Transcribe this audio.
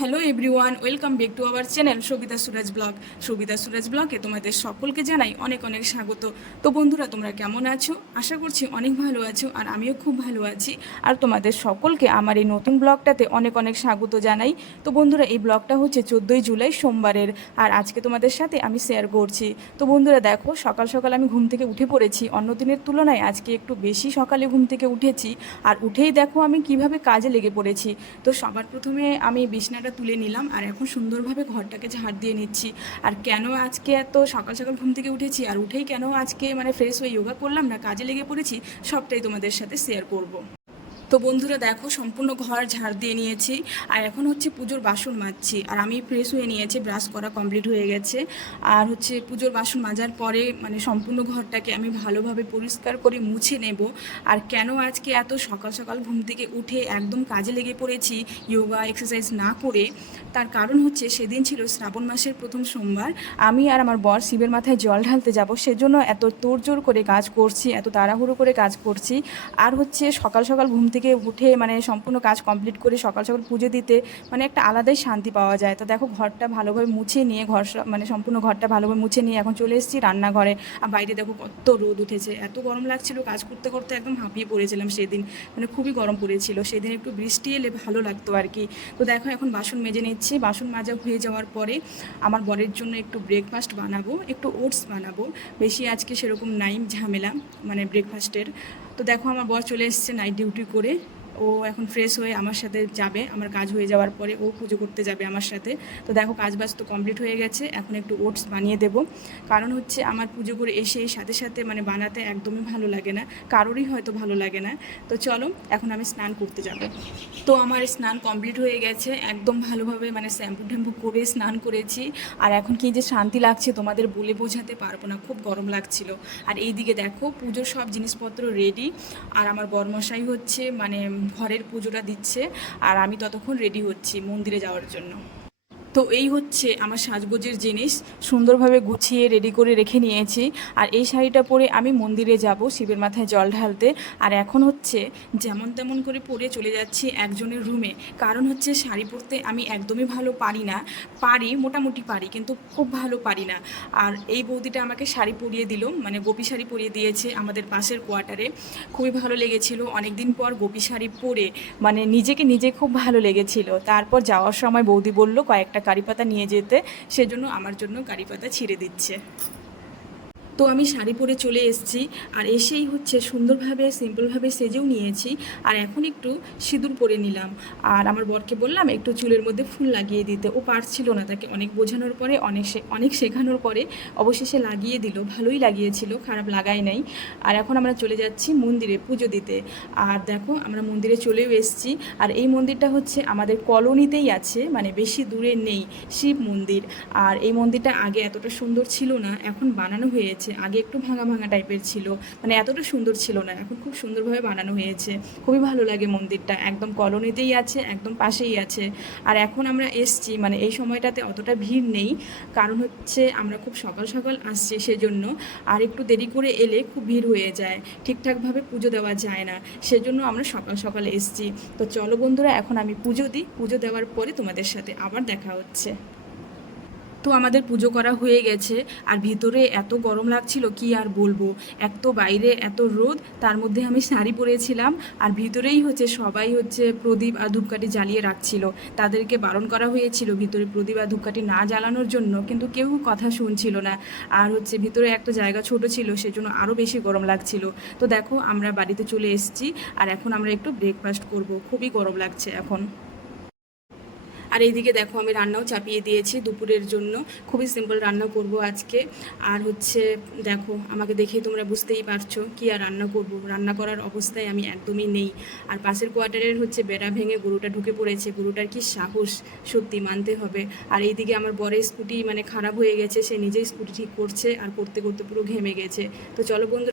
Hello everyone welcome back to our channel Sabita Suraj blog Sabita Suraj ব্লগে তোমাদের সকলকে জানাই অনেক অনেক স্বাগত। তো বন্ধুরা, তোমরা কেমন আছো? আশা করছি অনেক ভালো আছো আর আমিও খুব ভালো আছি। আর তোমাদের সকলকে আমার এই নতুন ব্লগটাতে অনেক অনেক স্বাগত জানাই। তো বন্ধুরা, এই ব্লগটা হচ্ছে চোদ্দোই জুলাই সোমবারের আর আজকে তোমাদের সাথে আমি শেয়ার করছি। তো বন্ধুরা, দেখো, সকাল সকাল আমি ঘুম থেকে উঠে পড়েছি। অন্য দিনের তুলনায় আজকে একটু বেশি সকালে ঘুম থেকে উঠেছি। আর উঠেই দেখো আমি কীভাবে কাজে লেগে পড়েছি। তো সবার প্রথমে আমি বিছনাটা তুলে নিলাম আর এখন সুন্দরভাবে ঘরটাকে ঝাড় দিয়ে নিচ্ছি। আর কেন আজকে এত সকাল সকাল ঘুম থেকে উঠেছি? আর উঠেই কেন আজকে মানে ফ্রেশ হয়ে যোগা করলাম না, কাজে লেগে পড়েছি? সবটাই তোমাদের সাথে শেয়ার করব। তো বন্ধুরা দেখো, সম্পূর্ণ ঘর ঝাড় দিয়ে নিয়েছি। আর এখন হচ্ছে পুজোর বাসন মাজছি। আর আমি ফ্রেশ হয়ে নিয়েছি ব্রাশ করা কমপ্লিট হয়ে গেছে। আর হচ্ছে পুজোর বাসন মাজার পরে মানে সম্পূর্ণ ঘরটাকে আমি ভালোভাবে পরিষ্কার করে মুছে নেব। আর কেন আজকে এত সকাল সকাল ঘুম থেকে উঠে একদম কাজে লেগে পড়েছি যোগা এক্সারসাইজ না করে, তার কারণ হচ্ছে সেদিন ছিল শ্রাবণ মাসের প্রথম সোমবার। আমি আর আমার বর শিবের মাথায় জল ঢালতে যাব, সেজন্য এত তোড়জোড় করে কাজ করছি, এত তাড়াহুড়ো করে কাজ করছি। আর হচ্ছে সকাল সকাল ঘুম থেকে উঠে মানে সম্পূর্ণ কাজ কমপ্লিট করে সকাল সকাল পুজো দিতে মানে একটা আলাদাই শান্তি পাওয়া যায়। তো দেখো ঘরটা ভালোভাবে মুছে নিয়ে ঘর মানে সম্পূর্ণ ঘরটা ভালোভাবে মুছে নিয়ে এখন চলে এসেছি রান্নাঘরে। আর বাইরে দেখো কত রোদ উঠেছে, এত গরম লাগছিল, কাজ করতে করতে একদম হাঁপিয়ে পড়েছিলাম সেদিন। মানে খুবই গরম পড়েছিল, সেদিন একটু বৃষ্টি এলে ভালো লাগতো আর কি। তো দেখো এখন বাসন মেজে নিচ্ছি, বাসন মাজা হয়ে যাওয়ার পরে আমার বরের জন্য একটু ব্রেকফাস্ট বানাবো, একটু ওটস বানাবো। বেশি আজকে সেরকম নাই ঝামেলা মানে ব্রেকফাস্টের তো দেখো আমার বর চলে এসছে নাইট ডিউটি করে। ও এখন ফ্রেশ হয়ে আমার সাথে যাবে। আমার কাজ হয়ে যাওয়ার পরে ও পুজো করতে যাবে আমার সাথে। তো দেখো, কাজ বাজ তো কমপ্লিট হয়ে গেছে। এখন একটু ওটস বানিয়ে দেব। কারণ হচ্ছে আমার পুজো করে এসে সাথে সাথে মানে বানাতে একদমই ভালো লাগে না। কারোরই হয়তো ভালো লাগে না। তো চলো, এখন আমি স্নান করতে যাব। তো আমার স্নান কমপ্লিট হয়ে গেছে। একদম ভালোভাবে মানে শ্যাম্পু ট্যাম্পু করে স্নান করেছি। আর এখন কি যে শান্তি লাগছে তোমাদের বলে বোঝাতে পারব না। খুব গরম লাগছিল। আর এইদিকে দেখো, পুজোর সব জিনিসপত্র রেডি আর আমার বরমশাই হচ্ছে মানে ঘরের পুজোটা দিচ্ছে আর আমি ততক্ষণ রেডি হচ্ছি মন্দিরে যাওয়ার জন্য। তো এই হচ্ছে আমার সাজগোজের জিনিস। সুন্দরভাবে গুছিয়ে রেডি করে রেখে নিয়েছি। আর এই শাড়িটা পরে আমি মন্দিরে যাব, শিবের মাথায় জল ঢালতে। আর এখন হচ্ছে যেমন তেমন করে পরে চলে যাচ্ছি একজনের রুমে কারণ হচ্ছে শাড়ি পরতে আমি একদমই ভালো পারি না। পারি, মোটামুটি পারি, কিন্তু খুব ভালো পারি না। আর এই বৌদিটা আমাকে শাড়ি পরিয়ে দিল মানে গোপী শাড়ি পরিয়ে দিয়েছে আমাদের পাশের কোয়ার্টারে খুবই ভালো লেগেছিল। অনেক দিন পর গোপী শাড়ি পরে মানে নিজেকে নিজে খুব ভালো লেগেছিল। তারপর যাওয়ার সময় বৌদি বলল, কয়েকটা কারি পাতা নিয়ে যেতে সেজন্য আমার জন্য কারি পাতা ছিঁড়ে দিচ্ছে। তো আমি শাড়ি পরে চলে এসেছি আর এসেই হচ্ছে সুন্দরভাবে সিম্পলভাবে সেজেও নিয়েছি আর এখন একটু সিঁদুর পরে নিলাম। আর আমার বরকে বললাম, একটু চুলের মধ্যে ফুল লাগিয়ে দিতে। ও পারছিল না তাকে অনেক বোঝানোর পরে, অনেক অনেক শেখানোর পরে অবশেষে লাগিয়ে দিল। ভালোই লাগিয়েছিল, খারাপ লাগাই নাই। আর এখন আমরা চলে যাচ্ছি মন্দিরে পুজো দিতে। আর দেখো, আমরা মন্দিরে চলেও এসেছি। আর এই মন্দিরটা হচ্ছে আমাদের কলোনিতেই আছে মানে বেশি দূরে নেই, শিব মন্দির। আর এই মন্দিরটা আগে এতটা সুন্দর ছিল না, এখন বানানো হয়েছে। আগে একটু ভাঙা ভাঙা টাইপের ছিল মানে এতটা সুন্দর ছিল না, এখন খুব সুন্দরভাবে বানানো হয়েছে। খুবই ভালো লাগে মন্দিরটা, একদম কলোনিতেই আছে, একদম পাশেই আছে। আর এখন আমরা এসছি মানে এই সময়টাতে অতটা ভিড় নেই, কারণ হচ্ছে আমরা খুব সকাল সকাল আসছি সেজন্য, আর একটু দেরি করে এলে খুব ভিড় হয়ে যায়, ঠিকঠাকভাবে পুজো দেওয়া যায় না, সেজন্য আমরা সকাল সকাল এসছি। তো চলো বন্ধুরা, এখন আমি পুজো দিই, পুজো দেওয়ার পরে তোমাদের সাথে আবার দেখা হচ্ছে। তো আমাদের পুজো করা হয়ে গেছে। আর ভিতরে এত গরম লাগছিল, কি আর বলব? এক তো বাইরে এত রোদ, তার মধ্যে আমি শাড়ি পরেছিলাম। আর ভিতরেই হচ্ছে সবাই হচ্ছে প্রদীপ আর ধূপকাঠি জ্বালিয়ে রাখছিল। তাদেরকে বারণ করা হয়েছিল ভিতরে প্রদীপ আর ধূপকাঠি না জ্বালানোর জন্য, কিন্তু কেউ কথা শুনছিল না। আর হচ্ছে ভিতরে একটা জায়গা ছোট ছিল, সেজন্য আরও বেশি গরম লাগছিল। তো দেখো, আমরা বাড়িতে চলে এসেছি। আর এখন আমরা একটু ব্রেকফাস্ট করব। খুবই গরম লাগছে এখন। আর এইদিকে দেখো আমি রান্নাও চাপিয়ে দিয়েছি দুপুরের জন্য। খুবই সিম্পল রান্না করব আজকে। আর হচ্ছে দেখো, আমাকে দেখেই তোমরা বুঝতেই পারছ কি আর রান্না করব। রান্না করার অবস্থায় আমি একদমই নেই। আর পাশের কোয়ার্টারের হচ্ছে বেড়া ভেঙে গরুটা ঢুকে পড়েছে। গরুটার কি সাহস? সত্যি মানতে হবে। আর এইদিকে আমার বরের স্কুটি মানে খারাপ হয়ে গেছে, সে নিজেই স্কুটি ঠিক করছে আর করতে করতে পুরো ঘেমে গেছে। তো চলো বন্ধু